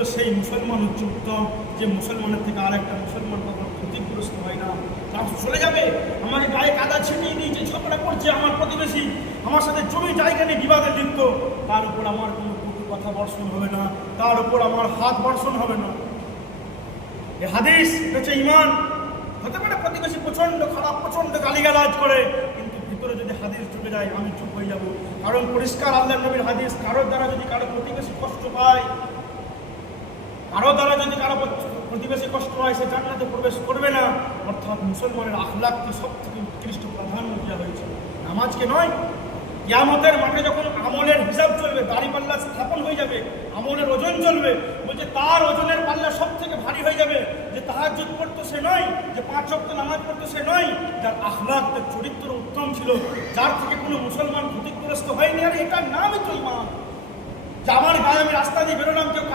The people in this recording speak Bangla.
হলো সেই মুসলমান হচ্ছে উত্তম, যে মুসলমানের থেকে আর একটা মুসলমান কখনো ক্ষতিগ্রস্ত হয় না। তার চলে যাবে, আমাকে গায়ে কাদা ছিটিয়ে দিয়েছে, ঝগড়া করছে আমার প্রতিবেশী, আমার সাথে জমি জায়গা নিয়ে বিবাদে লিপ্ত, তার উপর আমার কোনো কটু কথা বর্ষণ হবে না, তার উপর আমার হাত বর্ষণ হবে না। এ হাদিস, এটা হচ্ছে ঈমান। হতে পারে প্রতিবেশী প্রচন্ড খারাপ, প্রচন্ড গালিগালাজ করে, কিন্তু ভিতরে যদি হাদিস ঢুকে যায় আমি চুপ হয়ে যাব। কারণ পরিষ্কার আল্লাহর নবীর হাদিস, কারোর দ্বারা যদি কারো প্রতিবেশী কষ্ট পায়, কারো দ্বারা যদি কারো প্রতিবেশী কষ্ট হয়, সে জান্নাতে প্রবেশ করবে না। অর্থাৎ মুসলমানের আখলাককে সব থেকে উৎকৃষ্ট প্রাধান্য দেওয়া হয়েছে, নামাজকে নয়। কিয়ামতের মাঠে যখন আমলের হিসাব চলবে, দাড়ি পাল্লা স্থাপন হয়ে যাবে, আমলের ওজন চলবে, বলছে তার ওজনের পাল্লা সব থেকে ভারী হয়ে যাবে। যে তাহাজ্জুদ পড়তো সে নয়, যে 5 ওয়াক্ত নামাজ পড়তো সে নয়, যার আখলাক, তার চরিত্র উত্তম ছিল, যার থেকে কোনো মুসলমান ক্ষতিগ্রস্ত হয়নি। আর এটার নামই তো ঈমান। যে আমার গায়ে আমি রাস্তা দিয়ে বেরোলাম, কেউ